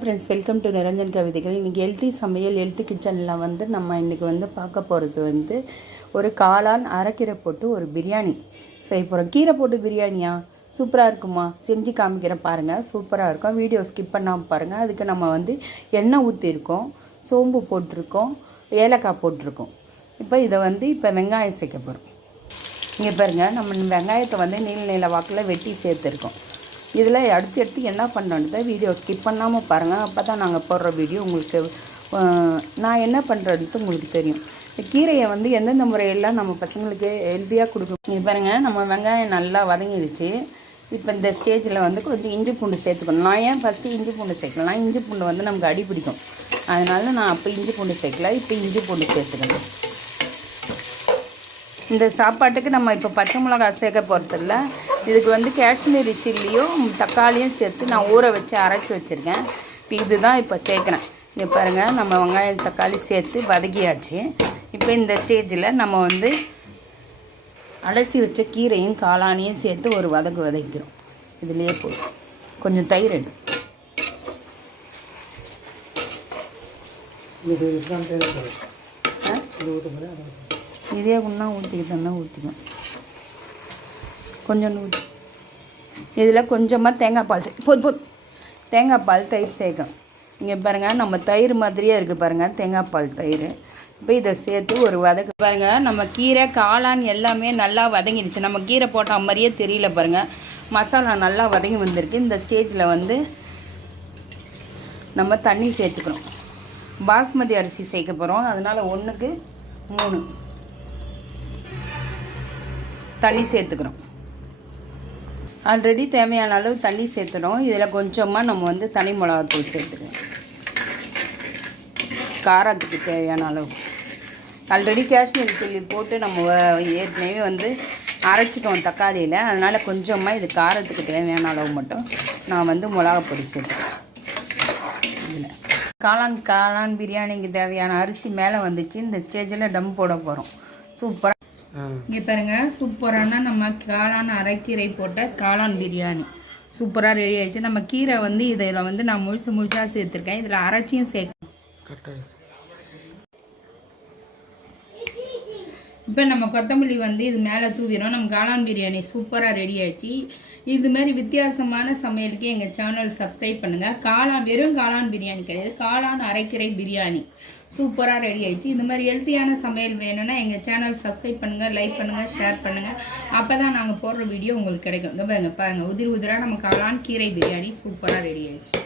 Friends, welcome to Niranjan கவிதைகள். இன்றைக்கி healthy சமையல் ஹெல்த்தி கிச்சனில் வந்து நம்ம இன்றைக்கி வந்து பார்க்க போகிறது வந்து ஒரு காளான் அரைக்கீரை போட்டு ஒரு பிரியாணி செய்ய போகிறோம். கீரை போட்டு பிரியாணியா சூப்பராக இருக்குமா? செஞ்சு காமிக்கிறேன் பாருங்கள். சூப்பராக இருக்கும். வீடியோ ஸ்கிப் பண்ணாமல் பாருங்கள். அதுக்கு நம்ம வந்து எண்ணெய் ஊற்றிருக்கோம், சோம்பு போட்டிருக்கோம், ஏலக்காய் போட்டிருக்கோம். இப்போ வெங்காயம் சேர்க்க போகிறோம். இங்கே பாருங்கள், நம்ம வெங்காயத்தை வந்து நீல வாக்கில் வெட்டி சேர்த்துருக்கோம். இதில் அடுத்து என்ன பண்ணுறது வீடியோ ஸ்கிப் பண்ணாமல் பாருங்கள். அப்போ தான் நாங்கள் போடுற வீடியோ உங்களுக்கு நான் என்ன பண்ணுறதுன்ட்டு உங்களுக்கு தெரியும். இந்த கீரையை வந்து எந்தெந்த முறையெல்லாம் நம்ம பசங்களுக்கு ஹெல்த்தியாக கொடுக்கணும். இங்கே பாருங்கள், நம்ம வெங்காயம் நல்லா வதங்கிடுச்சு. இப்போ இந்த ஸ்டேஜில் வந்து கொஞ்சம் இஞ்சி பூண்டு சேர்த்துக்கணும். நான் ஏன் ஃபஸ்ட்டு இஞ்சி பூண்டு சேர்க்கலாம், இஞ்சி பூண்டு வந்து நமக்கு அடி பிடிக்கும். அதனால நான் அப்போ இஞ்சி பூண்டு சேர்க்கல, இப்போ இஞ்சி பூண்டு சேர்த்துக்கணும். இந்த சாப்பாட்டுக்கு நம்ம இப்போ பச்சை மிளகாய் சேர்க்க போகிறதில்ல. இதுக்கு வந்து காஷ்மீரி சில்லியும் தக்காளியும் சேர்த்து நான் ஊற வச்சு அரைச்சி வச்சுருக்கேன். இதுதான் இப்போ சேர்க்குறேன். இங்கே பாருங்கள், நம்ம வெங்காயம் தக்காளி சேர்த்து வதக்கியாச்சு. இப்போ இந்த ஸ்டேஜில் நம்ம வந்து அலசி வச்ச கீரையும் காளானையும் சேர்த்து ஒரு வதக்கிறோம். இதுலேயே போதும். கொஞ்சம் தயிர் எடு. இதே ஒன்றா ஊற்றிக்கிட்டோம்னா ஊற்றிக்கும். கொஞ்சம் ஊற்றி இதில் கொஞ்சமாக தேங்காய் பால் தேங்காய் பால் தயிர் சேர்க்கணும். இங்கே பாருங்கள், நம்ம தயிர் மாதிரியே இருக்குது பாருங்கள், தேங்காய் பால் தயிர். இப்போ இதை சேர்த்து ஒரு வதக்கு பாருங்கள். நம்ம கீரை காளான் எல்லாமே நல்லா வதங்கிடுச்சு. நம்ம கீரை போட்ட மாதிரியே தெரியல பாருங்கள். மசாலா நல்லா வதங்கி வந்திருக்கு. இந்த ஸ்டேஜில் வந்து நம்ம தண்ணி சேர்த்துக்கிறோம். பாஸ்மதி அரிசி சேர்க்க போகிறோம். அதனால் 1க்கு 3 தண்ணி சேர்த்துக்கிறோம். ஆல்ரெடி தேவையான அளவு தண்ணி சேர்த்துறோம். இதில் கொஞ்சமாக நம்ம வந்து தனி மிளகாத்தூள் சேர்த்துக்கிறோம். காரத்துக்கு தேவையான அளவு. ஆல்ரெடி காஷ்மீரி சில்லி போட்டு நம்ம ஏற்கனவே வந்து அரைச்சிட்டோம் தக்காளியில். அதனால் கொஞ்சமாக இது காரத்துக்கு தேவையான அளவு மட்டும் நான் வந்து மிளகாப்பொடி சேர்த்துக்கிறேன். இதில் காளான் பிரியாணிக்கு தேவையான அரிசி மேலே வந்துச்சு. இந்த ஸ்டேஜில் டம் போட போகிறோம். சூப்பராக இங்கே பாருங்க, சூப்பரான நம்ம காளான் அரைக்கீரை போட்ட காளான் பிரியாணி சூப்பராக ரெடி ஆயிடுச்சு. நம்ம கீரை வந்து இதில் வந்து நான் முழுசாக சேர்த்துருக்கேன். இதில் அரைச்சியும் சேர்க்கணும். இப்போ நம்ம கொத்தமல்லி வந்து இது மேலே தூவிடும். நம்ம காளான் பிரியாணி சூப்பராக ரெடி ஆயிடுச்சு. இதுமாரி வித்தியாசமான சமையலுக்கு எங்கள் சேனல் சப்ஸ்கிரைப் பண்ணுங்கள். வெறும் காளான் பிரியாணி கிடையாது, காளான் அரைக்கீரை பிரியாணி சூப்பராக ரெடி ஆயிடுச்சு. இது மாதிரி ஹெல்த்தியான சமையல் வேணும்னா எங்கள் சேனல் சப்ஸ்கிரைப் பண்ணுங்கள், லைக் பண்ணுங்கள், ஷேர் பண்ணுங்கள். அப்போ தான் நாங்கள் போடுற வீடியோ உங்களுக்கு கிடைக்கும். இங்கே பாருங்கள், உதிராக நம்ம காளான் கீரை பிரியாணி சூப்பராக ரெடி ஆயிடுச்சு.